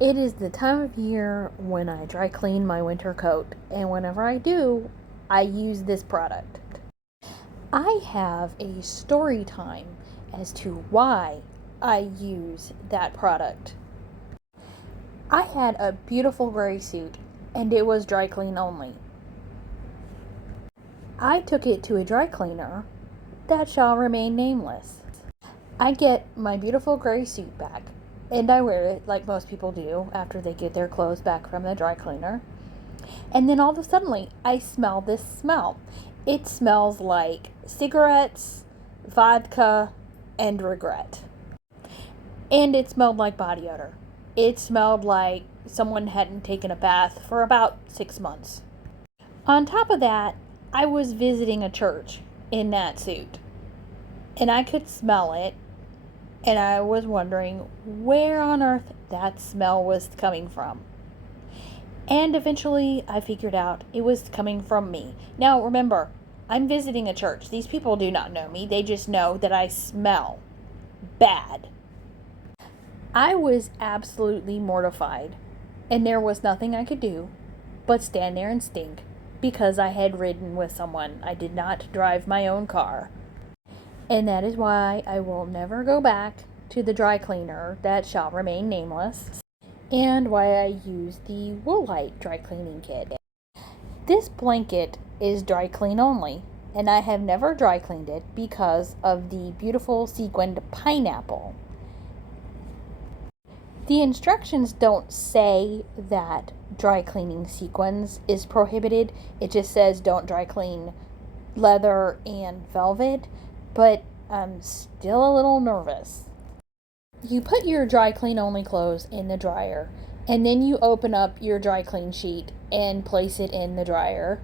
It is the time of year when I dry clean my winter coat, and whenever I do, I use this product. I have a story time as to why I use that product. I had a beautiful gray suit, and it was dry clean only. I took it to a dry cleaner that shall remain nameless. I get my beautiful gray suit back, and I wear it like most people do after they get their clothes back from the dry cleaner. And then all of a sudden, I smell this smell. It smells like cigarettes, vodka, and regret. And it smelled like body odor. It smelled like someone hadn't taken a bath for about 6 months. On top of that, I was visiting a church in that suit. And I could smell it. And I was wondering where on earth that smell was coming from. And eventually I figured out it was coming from me. Now remember, I'm visiting a church. These people do not know me. They just know that I smell bad. I was absolutely mortified. And there was nothing I could do but stand there and stink because I had ridden with someone. I did not drive my own car. And that is why I will never go back to the dry cleaner that shall remain nameless, and why I use the Woolite dry cleaning kit. This blanket is dry clean only, and I have never dry cleaned it because of the beautiful sequined pineapple. The instructions don't say that dry cleaning sequins is prohibited. It just says don't dry clean leather and velvet. But I'm still a little nervous. You put your dry clean only clothes in the dryer, and then you open up your dry clean sheet and place it in the dryer.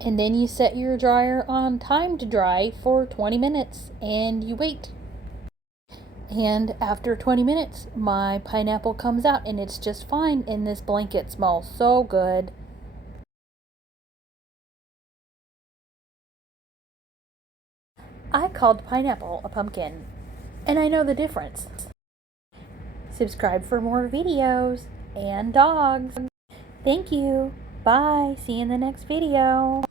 And then you set your dryer on time to dry for 20 minutes and you wait. And after 20 minutes, my pineapple comes out and it's just fine, and this blanket smells so good. I called pineapple a pumpkin, and I know the difference. Subscribe for more videos and dogs. Thank you. Bye. See you in the next video.